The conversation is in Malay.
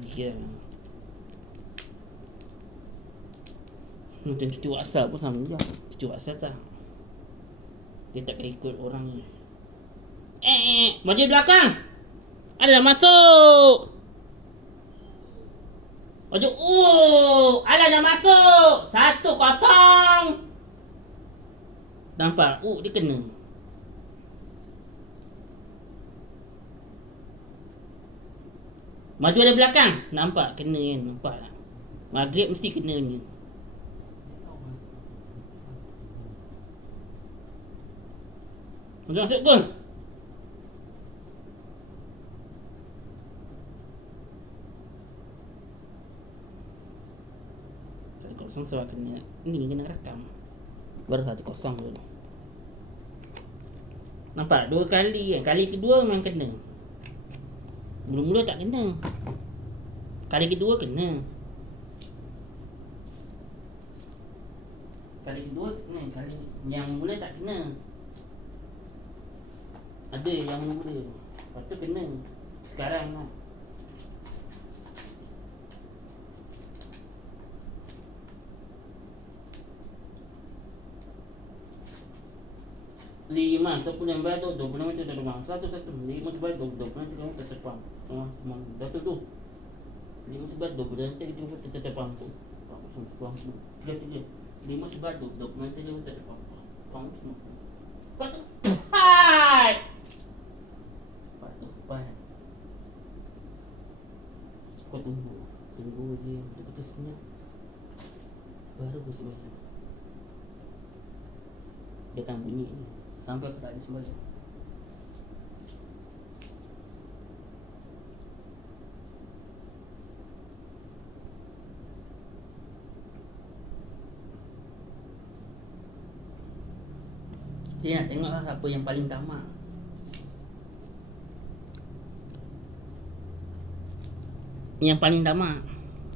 lagi kan. Macam cuti WhatsApp pun sama je. Cuti WhatsApp tak, dia tak kena ikut orang ni. Maju belakang. Ada dah masuk. Maju. Ada dah masuk. 1-0. Nampak? Dia kena. Maju ada belakang. Nampak? Kena kan? Nampak tak? Maghrib mesti kena ni. Masuk gol. Kosong sebab kena ni, kena rakam. Baru 1-0 tu. Nampak? 2 kali kan. Kali kedua memang kena. Mula-mula tak kena. Kali kedua kena. Kali kedua kena. Kali yang mula tak kena. Ada yang mula. Lepas tu kena. Sekarang lah. Lima 10 yang baru 20 meter terbang 1-1. 5 sebat 20 meter terbang semua dah tu 5 sebat 20 meter terbang tu semua 3 5 sebat 20 meter terbang kamu semua patut hai patut pai kau tunggu je betul-betul senyap baru kau sembahyang. Dia tak bunyi ni sampai aku tak ada sembahyang. Dia nak tengoklah siapa yang paling tamak. Yang paling tamak